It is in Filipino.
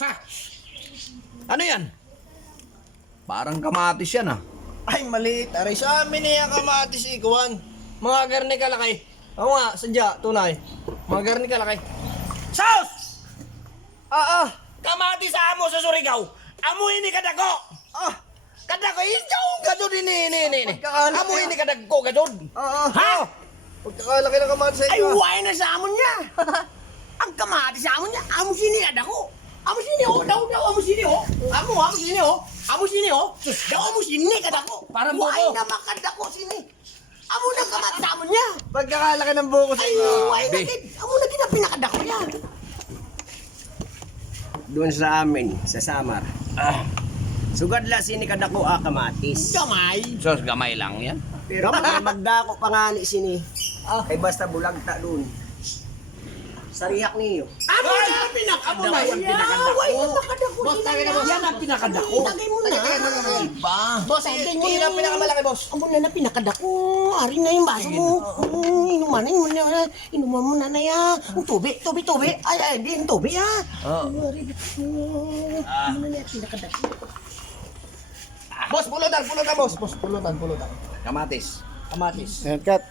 Ha? Ano yan? Parang kamatis yan ah. Ay, maliit. Aray, sa amin na yung kamatis ikuan. Mga garni kalakay. Oo nga, sadya, tunay. Mga garni kalakay. Sos! Kamatis sa amo sa Surigao. Amo ini kadako. Kadako, ikaw gadod ini. Pagkakala- Amo ini kadako gadod. Ha? Pagkakalaki ng kamatis sa Ay, inyo. huwag na sa amon niya. Ang kamatis sa amon niya. Amo sini ada ko. Amo sini oh. Daw amo sini oh. Amo sini oh. Amo sini oh. Daw amo sini kada ko. Para mo Huwag ko. na makadako sini. Amo na kamatis sa amon niya. Pagkakalaki ng buko sa Ay, inyo. huwag na kid. Amo na kid ang pinakadako niya. Doon sa amin, sa Samar. Sugadla sini kadako kamatis. Gamay. Sos, gamay lang yan. Pero magdako pa nga ni sini. Ay basta bulag ta doon. Sariyak niyo. Amo na pinakadako. Amo na yung pinakadako. Huwag na makadako sila. Yan ang pinakadako. Tagay mo na. Iba. Boss, tagay mo Kaya na. pinakamalaki, boss. Amo na pinakadako. Ari na yung baso mo. Inuman na. Inuman mo na ya. Tubi. Ay, hindi yung tubi ha. Ari, ano na pinakadako. Boss, pulutan, boss. Boss, pulutan. Kamatis. Kamatis. Ayan, cut.